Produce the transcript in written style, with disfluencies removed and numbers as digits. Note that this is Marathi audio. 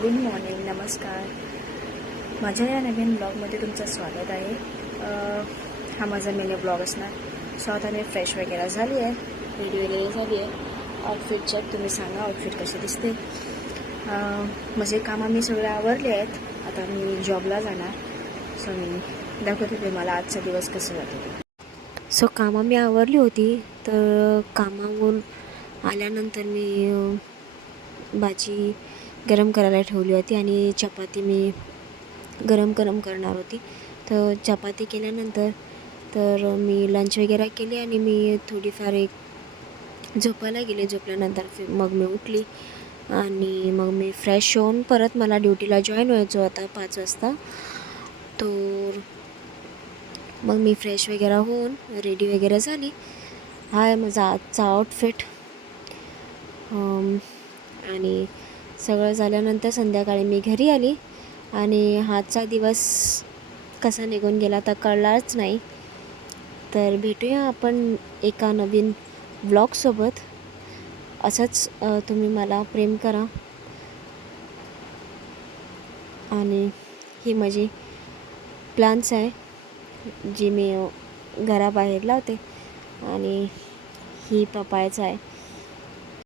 गुड मॉर्निंग, नमस्कार. माझ्या या नवीन ब्लॉगमध्ये तुमचं स्वागत आहे. हा माझा मिनी ब्लॉग असणार. सो आता मी फ्रेश वगैरे झाली आहे, रेडी वगैरे झाली आहे. आउटफिट चेक, तुम्ही सांगा आउटफिट कसे दिसते. माझे कामं मी सगळे आवरले आहेत. आता मी जॉबला जाणार. सो मी दाखवते तुम्हाला आजचा दिवस कसं जातो. सो कामं मी आवरली होती. तर कामावरून आल्यानंतर मी भाजी गरम करायला ठेवली होती आणि चपाती मी गरम करणार होती. तर चपाती केल्यानंतर तर मी लंच वगैरे केली आणि मी थोडीफार एक झोपायला गेले. झोपल्यानंतर मग मी उठली आणि मग मी फ्रेश होऊन परत मला ड्युटीला जॉईन व्हायचं होता 5 वाजता. तर मग मी फ्रेश वगैरे होऊन रेडी वगैरे झाली. हा आहे माझा आजचा आउटफिट. आणि सगळं झाल्यानंतर संध्याकाळी मी घरी आली आणि आजचा दिवस कसा निघून गेला तर कळलाच नाही. तर भेटूया आपण एका नवीन व्लॉगसोबत. असंच तुम्ही मला प्रेम करा. आणि ही माझी प्लांट्स आहे जी मी घराबाहेर लावते. आणि ही पपायचं आहे.